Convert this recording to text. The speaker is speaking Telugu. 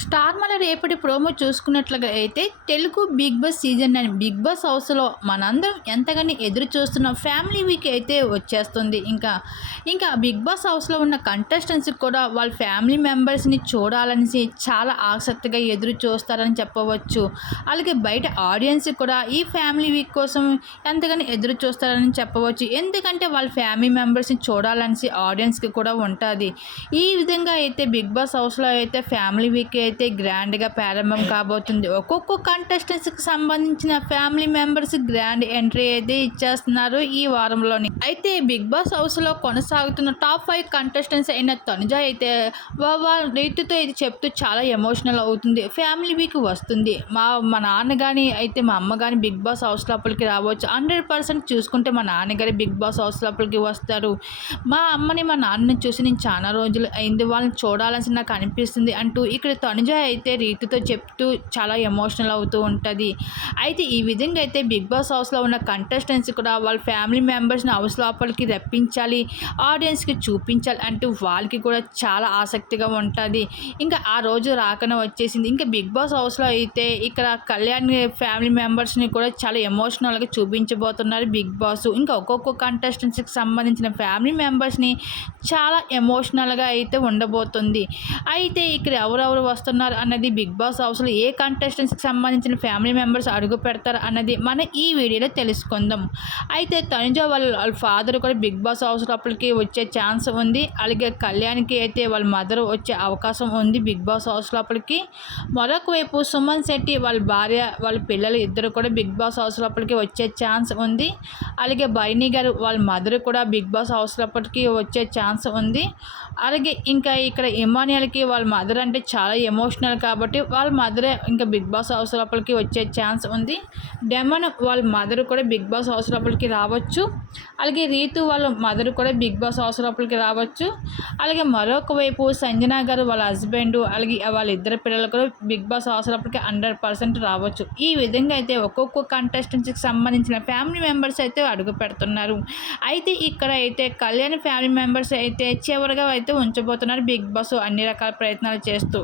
స్టార్ మళ్ళీ రేపటి ప్రోమో చూసుకున్నట్లుగా అయితే తెలుగు బిగ్ బాస్ సీజన్ అని బిగ్ బాస్ హౌస్లో మనందరం ఎంతగానో ఎదురు చూస్తున్న ఫ్యామిలీ వీక్ అయితే వచ్చేస్తుంది. ఇంకా ఇంకా బిగ్ బాస్ హౌస్లో ఉన్న కంటెస్టెంట్స్కి కూడా వాళ్ళ ఫ్యామిలీ మెంబర్స్ని చూడాలనేసి చాలా ఆసక్తిగా ఎదురు చూస్తారని చెప్పవచ్చు. అలాగే బయట ఆడియన్స్ కూడా ఈ ఫ్యామిలీ వీక్ కోసం ఎంతగానో ఎదురు చూస్తారని చెప్పవచ్చు. ఎందుకంటే వాళ్ళ ఫ్యామిలీ మెంబర్స్ని చూడాలనేసి ఆడియన్స్కి కూడా ఉంటుంది. ఈ విధంగా అయితే బిగ్ బాస్ హౌస్లో అయితే ఫ్యామిలీ వీక్ అయితే గ్రాండ్గా ప్రారంభం కాబోతుంది. ఒక్కొక్క కంటెస్టెంట్స్కి సంబంధించిన ఫ్యామిలీ మెంబర్స్ గ్రాండ్ ఎంట్రీ అయితే ఇచ్చేస్తున్నారు ఈ వారంలోని. అయితే బిగ్ బాస్ హౌస్లో కొనసాగుతున్న టాప్ ఫైవ్ కంటెస్టెంట్స్ అయిన తనుజ అయితే రీతితో ఇది చెప్తూ చాలా ఎమోషనల్ అవుతుంది. ఫ్యామిలీ వీక్ వస్తుంది. మా మా నాన్న కానీ అయితే మా అమ్మ కానీ బిగ్ బాస్ హౌస్ లోపలికి రావచ్చు. హండ్రెడ్ పర్సెంట్ చూసుకుంటే మా నాన్నగారి బిగ్ బాస్ హౌస్ లోపలికి వస్తారు. మా అమ్మని మా నాన్నని చూసి నేను చాలా రోజులు అయింది. వాళ్ళని చూడాలని నాకు అనిపిస్తుంది అంటూ ఇక్కడ తనుజ అయితే రీతితో చెప్తూ చాలా ఎమోషనల్ అవుతూ ఉంటుంది. అయితే ఈ విధంగా అయితే బిగ్ బాస్ హౌస్లో ఉన్న కంటెస్టెంట్స్ కూడా వాళ్ళ ఫ్యామిలీ మెంబర్స్ని హౌస్ లోపలికి రప్పించాలి ఆడియన్స్కి చూపించాలి అంటూ వాళ్ళకి కూడా చాలా ఆసక్తిగా ఉంటుంది. ఇంకా ఆ రోజు రాకనే వచ్చేసింది. ఇంకా బిగ్ బాస్ హౌస్లో అయితే ఇక్కడ కళ్యాణ్ ఫ్యామిలీ మెంబర్స్ని కూడా చాలా ఎమోషనల్గా చూపించబోతున్నారు బిగ్ బాస్. ఇంకా ఒక్కొక్క కంటెస్టెంట్స్కి సంబంధించిన ఫ్యామిలీ మెంబర్స్ని చాలా ఎమోషనల్గా అయితే ఉండబోతుంది. అయితే ఇక్కడ ఎవరెవరు వస్తున్నారు అన్నది బిగ్ బాస్ హౌస్లో ఏ కంటెస్టెంట్స్కి సంబంధించిన ఫ్యామిలీ మెంబర్స్ అడుగు పెడతారు అన్నది మనం ఈ వీడియోలో తెలుసుకుందాం. అయితే తనుజ వాళ్ళ వాళ్ళ ఫాదర్ కూడా బిగ్ బాస్ హౌస్ లోపలికి వచ్చే ఛాన్స్ ఉంది. అలాగే కళ్యాణ్కి అయితే వాళ్ళ మదర్ వచ్చే అవకాశం ఉంది బిగ్ బాస్ హౌస్ లోపలికి మరొక వైపు సుమన్ శెట్టి వాళ్ళ భార్య వాళ్ళ పిల్లలు ఇద్దరు కూడా బిగ్ బాస్ హౌస్ లోపలికి వచ్చే ఛాన్స్ ఉంది. అలాగే బైనీ గారు వాళ్ళ మదర్ కూడా బిగ్ బాస్ హౌస్ లోపలికి వచ్చే ఛాన్స్ ఉంది. అలాగే ఇంకా ఇక్కడ ఇమానియల్కి వాళ్ళ మదర్ అంటే చాలా ఎమోషనల్ కాబట్టి వాళ్ళ మదరే ఇంకా బిగ్ బాస్ హౌస్ లోపలికి వచ్చే ఛాన్స్ ఉంది. డెమన్ వాళ్ళ మదర్ కూడా బిగ్ బాస్ హౌస్ లోపలికి రావచ్చు. అలాగే రీతు వాళ్ళ మదర్ కూడా బిగ్ బాస్ హౌస్ లోపలికి రావచ్చు. అలాగే మరొక వైపు సంజన గారు వాళ్ళ హస్బెండ్ అలాగే వాళ్ళ ఇద్దరు పిల్లలు కూడా బిగ్ బాస్ హౌస్ లోపలికి హండ్రెడ్ పర్సెంట్ రావచ్చు. ఈ విధంగా అయితే ఒక్కొక్క కంటెస్టెంట్స్కి సంబంధించిన ఫ్యామిలీ మెంబర్స్ అయితే అడుగు పెడుతున్నారు. అయితే ఇక్కడ అయితే కళ్యాణ్ ఫ్యామిలీ మెంబర్స్ అయితే చివరిగా అయితే ఉంచబోతున్నారు బిగ్ బాస్ అన్ని రకాల ప్రయత్నాలు చేస్తూ.